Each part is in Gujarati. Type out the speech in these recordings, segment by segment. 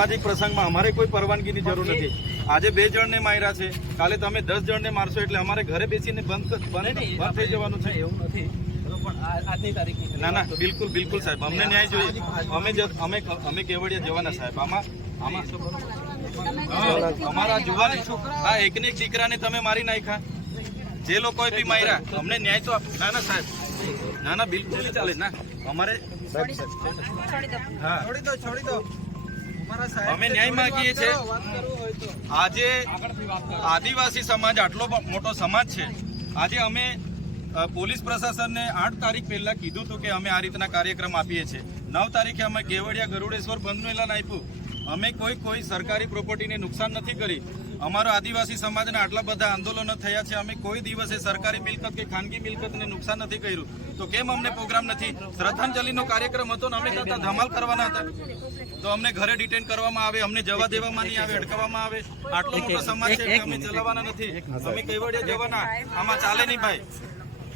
સામાજિક પ્રસંગમાં અમારે કોઈ પરવાનગીની જરૂર નથી. આજે 2 જણને માર્યા છે, કાલે તમે 10 જણને મારશો એટલે અમારે ઘરે બેસીને બંધ થઈ જવાનું છે? એવું નથી. ના ના, બિલકુલ બિલકુલ સાહેબ, અમને ન્યાય જોઈએ. અમે કેવડિયા જવાના સાહેબ. આમાં અમારા જુવાન આ એકને એક દીકરાને તમે મારી નાખ્યા, જે લોકોએ બી માર્યા, અમને ન્યાય તો ના ના સાહેબ, ના ના બિલકુલ નહીં ચાલે. ના અમારે છોડી દો. અમે ન્યાય માંગીએ છીએ. આજે આદિવાસી સમાજ આટલો મોટો સમાજ છે. આજે અમે પોલીસ પ્રશાસનને 8 તારીખ પહેલા કીધું હતું કે અમે આ રીતના કાર્યક્રમ આપીએ છીએ. 9 તારીખે અમે કેવડિયા ગરુડેશ્વર બંધનું એલાન આપ્યું. અમે કોઈ સરકારી પ્રોપર્ટીને નુકસાન નથી કરી. અમારો આદિવાસી સમાજના આટલા બધા આંદોલનો થયા છે. અમે કોઈ દિવસે સરકારી મિલકત કે ખાનગી મિલકતને નુકસાન નથી કર્યું. તો કેમ અમને પ્રોગ્રામ નથી? શ્રદ્ધાંજલિનો કાર્યક્રમ હતો ને અમે કરતા ધમાલ કરવાના હતા, તો અમને ઘરે ડિટેન કરવામાં આવે, અમને જવા દેવામાં નહીં આવે, અટકાવવામાં આવે. આટલો મોટો સમાજ છે કે અમે ચલાવવાના નથી. અમે કેવડિયા જવાના. આમાં ચાલે નહીં ભાઈ.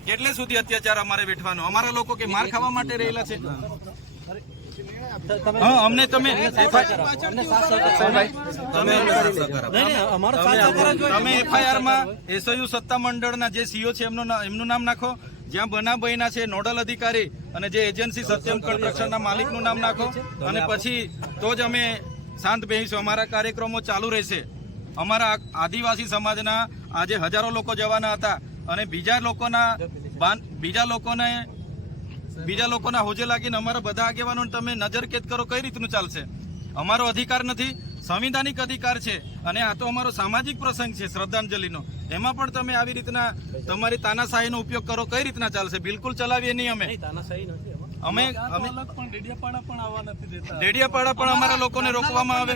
કેટલે સુધી અત્યાચાર અમારે વેઠવાનો? અમારા લોકો કે માર ખાવા માટે રહેલા છે? અમને તમે FIR માં SOU સત્તા મંડળના જે CEO છે એમનું નામ નાખો. જ્યાં બનાવ બન્યા છે નોડલ અધિકારી અને જે એજન્સી સત્યમ કન્સ્ટ્રક્શનના માલિકનું નામ નાખો, અને પછી તો જ અમે શાંત બેસીશું. અમારા કાર્યક્રમો ચાલુ રહેશે. અમારા આદિવાસી સમાજના આજે હજારો લોકો જવાના હતા, અને બીજા લોકોના હોજે લાગીને અમારા બધા આગેવાનોને તમે નજરકેદ કરો. કઈ રીતનું ચાલશે? અમારો અધિકાર નથી, સંવિધાનિક અધિકાર છે, અને આ તો અમારો સામાજિક પ્રસંગ છે શ્રદ્ધાંજલિનો. એમાં પણ તમે આવી રીતના તમારી તાનાશાહીનો ઉપયોગ કરો. કઈ રીતના ચાલશે? બિલકુલ ચલાવીએ નહીં. અમે ડેડિયાપાડા પણ અમારા લોકોને રોકવામાં આવે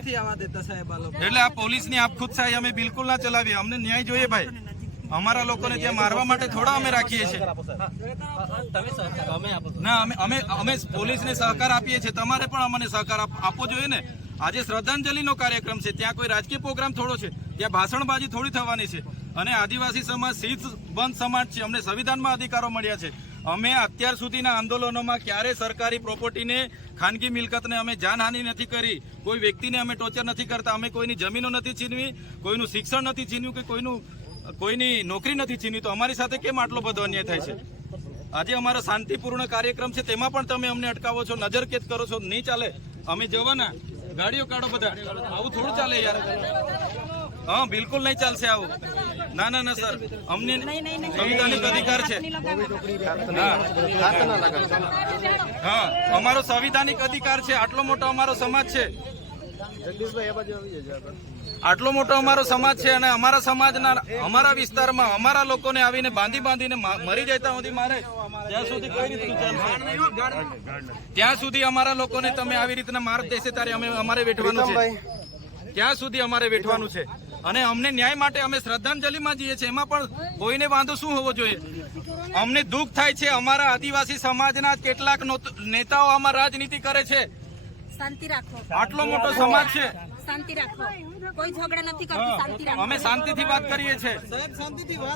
એટલે આ પોલીસની આપખુદશાહી અમે બિલકુલ ના ચલાવીએ. અમને ન્યાય જોઈએ ભાઈ. અમારા લોકોને ત્યાં મારવા માટે થોડા અમે રાખીએ છીએ. ના, અમે પોલીસને સહકાર આપીએ છીએ. તમારે પણ અમને સહકાર આપવો જોઈએ ને. આજે શ્રદ્ધાંજલિનો કાર્યક્રમ છે, ત્યાં કોઈ રાજકીય પ્રોગ્રામ થોડો છે, ત્યાં ભાષણબાજી થોડી થવાની છે. અને આદિવાસી સમાજ શીત બંધ સમાજ છે. અમને સંવિધાનમાં અધિકારો મળ્યા છે. અમે અત્યાર સુધીના આંદોલનોમાં ક્યારે સરકારી પ્રોપર્ટીને, ખાનગી મિલકતને અમે જાનહાનિ નથી કરી. કોઈ વ્યક્તિને અમે ટોર્ચર નથી કરતા. અમે કોઈની જમીનો નથી છીનવી, કોઈનું શિક્ષણ નથી છીનવ્યું, કે કોઈની નોકરી નથી છીનવી. તો અમારી સાથે કેમ આટલો બધો અન્યાય થાય છે? આજે અમારો શાંતિપૂર્ણ કાર્યક્રમ છે, તેમાં પણ તમે અમને અટકાવો છો, નજરકેદ કરો છો. નહીં ચાલે. અમે જવાના. ગાડીઓ કાઢો બધા. આવું થોડું ચાલે યાર. હા, બિલકુલ નહીં ચાલશે આવું. ના ના ના સર, અમને સંવિધાનિક અધિકાર છે. હા, અમારો સંવિધાનિક અધિકાર છે. આટલો મોટો અમારો સમાજ છે. આટલો મોટો અમારો સમાજ છે, અને અમારા સમાજના અમારા વિસ્તારમાં અમારા લોકોને આવીને બાંધીને મરી જતા સુધી મારે, ત્યાં સુધી કઈ રીતનું ચાલશે? ત્યાં સુધી અમારા લોકોને તમે આવી રીતના માર દેશે ત્યારે અમારે વેઠવાનું છે. ત્યાં સુધી અમારે વેઠવાનું છે. અને અમને ન્યાય માટે અમે શ્રદ્ધાંજલિમાં જઈએ છીએ. એમાં પણ કોઈને વાંધો શું હોવો જોઈએ? અમને દુઃખ થાય છે. અમારા આદિવાસી સમાજના કેટલાક નેતાઓ આમાં રાજનીતિ કરે છે. શાંતિ રાખો. આટલો મોટો સમાજ છે. શાંતિ રાખો. કોઈ ઝઘડા નથી કરતું. શાંતિ રાખો. અમે શાંતિથી વાત કરીએ છીએ.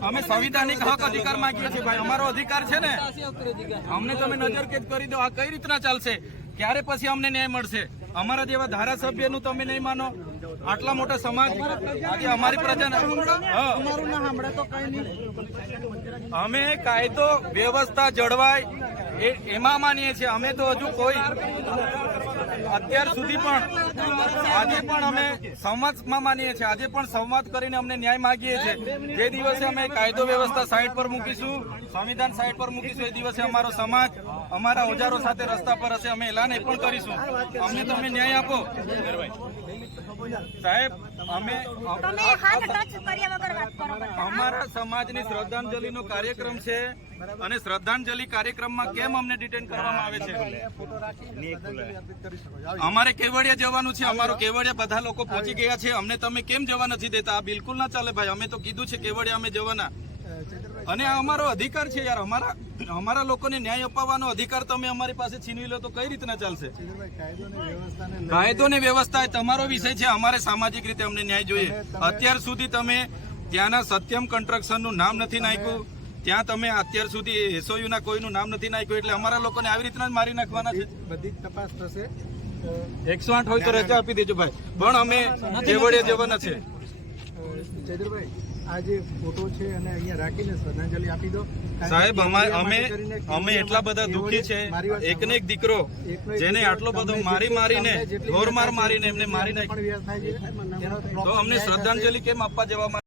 અમે સંવિધાનિક હક અધિકાર માંગીએ છીએ ભાઈ. અમારો અધિકાર છે ને. અમને તમે નજરકેદ કરી દો. આ કઈ રીતના ચાલશે? ક્યારે પછી અમને ન્યાય મળશે? અમારા જેવા ધારાસભ્યનું તમે નહીં માનો. આટલા મોટા સમાજ આજે અમારી પ્રજાને અમે કાયદો વ્યવસ્થા જળવાય એમાં માનીએ છીએ. અમે તો હજુ કોઈ અત્યાર સુધી પણ આજે પણ અમે સંવાદમાં માનીએ છીએ. આજે પણ સંવાદ કરીને અમને ન્યાય માગીએ છીએ. જે દિવસે અમે કાયદો વ્યવસ્થા સાઈડ પર મૂકીશું, સંવિધાન સાઈડ પર મૂકીશું, એ દિવસે અમારો સમાજ અમારા ઓજારો સાથે રસ્તા પર હશે. અમે એલાન એ પણ કરીશું. અમને તમે ન્યાય આપો સાહેબ. અમે અમારા સમાજની શ્રદ્ધાંજલિનો કાર્યક્રમ છે, અને શ્રદ્ધાંજલિ કાર્યક્રમમાં કેમ અમને ડિટેન કરવામાં આવે છે? અમારે કેવડિયા જવાનું છે. અમારો કેવડિયા બધા લોકો પહોંચી ગયા છે. અમને તમે કેમ જવા નથી દેતા? આ બિલકુલ ના ચાલે ભાઈ. અમે તો કીધું છે કેવડિયા અમે જવાના, અને આ અમારો અધિકાર છે યાર. અમારા લોકોને ન્યાય અપાવવાનો અધિકાર તમે અમારી પાસે છીનવી લો તો કઈ રીતના ચાલશે? કાયદો ને વ્યવસ્થા તમારો વિષય છે. અમારે સામાજિક રીતે અમને ન્યાય જોઈએ. અત્યાર સુધી તમે ત્યાંના સત્યમ કન્સ્ટ્રક્શનનું નામ નથી નાખ્યું. ત્યાં તમે અત્યાર સુધી SOU ના કોઈનું નામ નથી નાખ્યું. એટલે અમારા લોકોને આવી રીતના જ મારી નાખવાના છે. બધી તપાસ થશે. 108 હોય તો રજા આપી દેજો ભાઈ, પણ અમે જેવડે જવાના છે. ચૈતરભાઈ, આ જે ફોટો છે અને અહીંયા રાખીને શ્રદ્ધાંજલિ આપી દો. સાહેબ અમે એટલા બધા દુઃખી છે. એકને એક દીકરો જેને આટલો બધો મારીને ઢોરમાર મારીને એમને મારી નાખ્યો, તો અમને શ્રદ્ધાંજલિ કેમ આપવા જવામાં